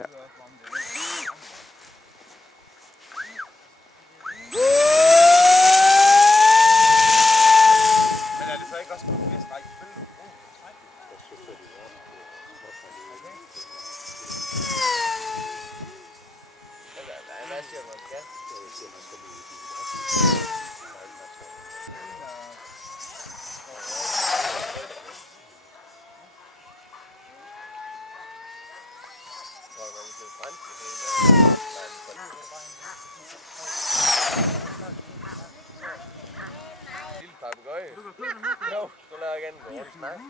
Ja. Men er det så ikke også på en række følge? Hvad siger man skal? Lille papegøje. Jo, du lader igen gå rundt og snakke.